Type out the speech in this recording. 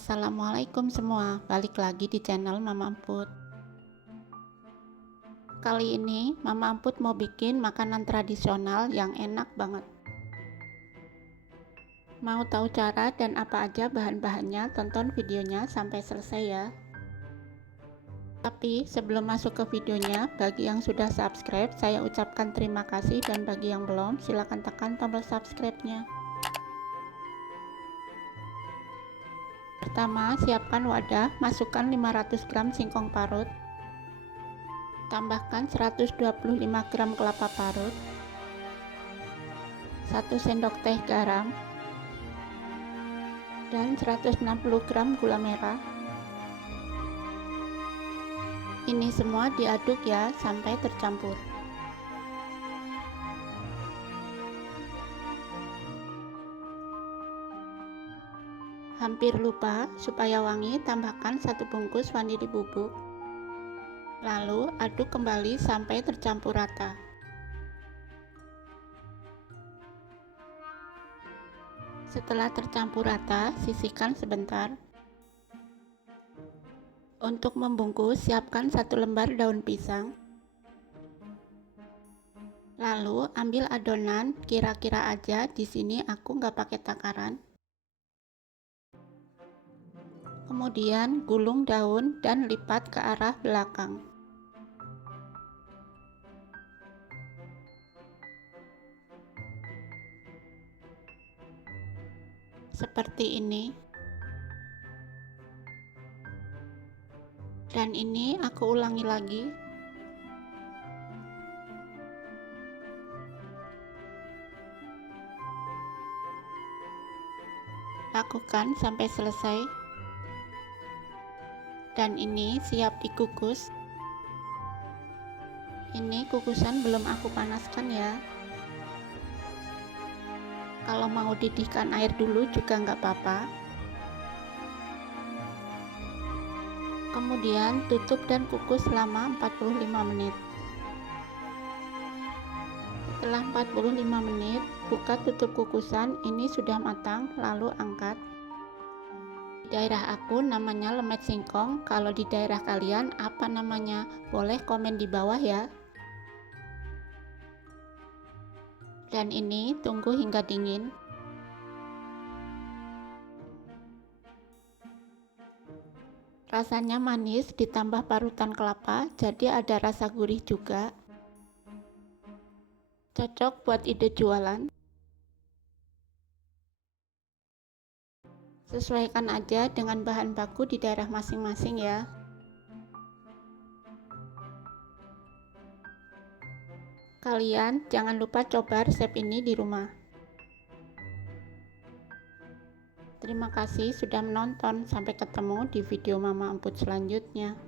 Assalamualaikum semua, balik lagi di channel Mama Emput. Kali ini Mama Emput mau bikin makanan tradisional yang enak banget. Mau tahu cara dan apa aja bahan-bahannya, tonton videonya sampai selesai ya. Tapi sebelum masuk ke videonya, bagi yang sudah subscribe saya ucapkan terima kasih, dan bagi yang belum silahkan tekan tombol subscribe-nya. Pertama, siapkan wadah, masukkan 500 gram singkong parut, tambahkan 125 gram kelapa parut, 1 sendok teh garam, dan 160 gram gula merah. Ini semua diaduk ya sampai tercampur. Hampir lupa, supaya wangi tambahkan 1 bungkus vanili bubuk. Lalu aduk kembali sampai tercampur rata. Setelah tercampur rata, sisihkan sebentar. Untuk membungkus, siapkan 1 lembar daun pisang. Lalu ambil adonan kira-kira aja, di sini aku nggak pakai takaran. Kemudian gulung daun dan lipat ke arah belakang. Seperti ini. Dan ini aku ulangi lagi. Lakukan sampai selesai. Dan ini siap dikukus. Ini kukusan belum aku panaskan ya. Kalau mau didihkan air dulu juga nggak apa-apa. Kemudian tutup dan kukus selama 45 menit. Setelah 45 menit, buka tutup kukusan, ini sudah matang, lalu angkat. Di daerah aku namanya lemet singkong, kalau di daerah kalian apa namanya? Boleh komen di bawah ya. Dan ini tunggu hingga dingin. Rasanya manis ditambah parutan kelapa, jadi ada rasa gurih juga. Cocok buat ide jualan. Sesuaikan aja dengan bahan baku di daerah masing-masing ya. Kalian jangan lupa coba resep ini di rumah. Terima kasih sudah menonton, sampai ketemu di video Mama Emput selanjutnya.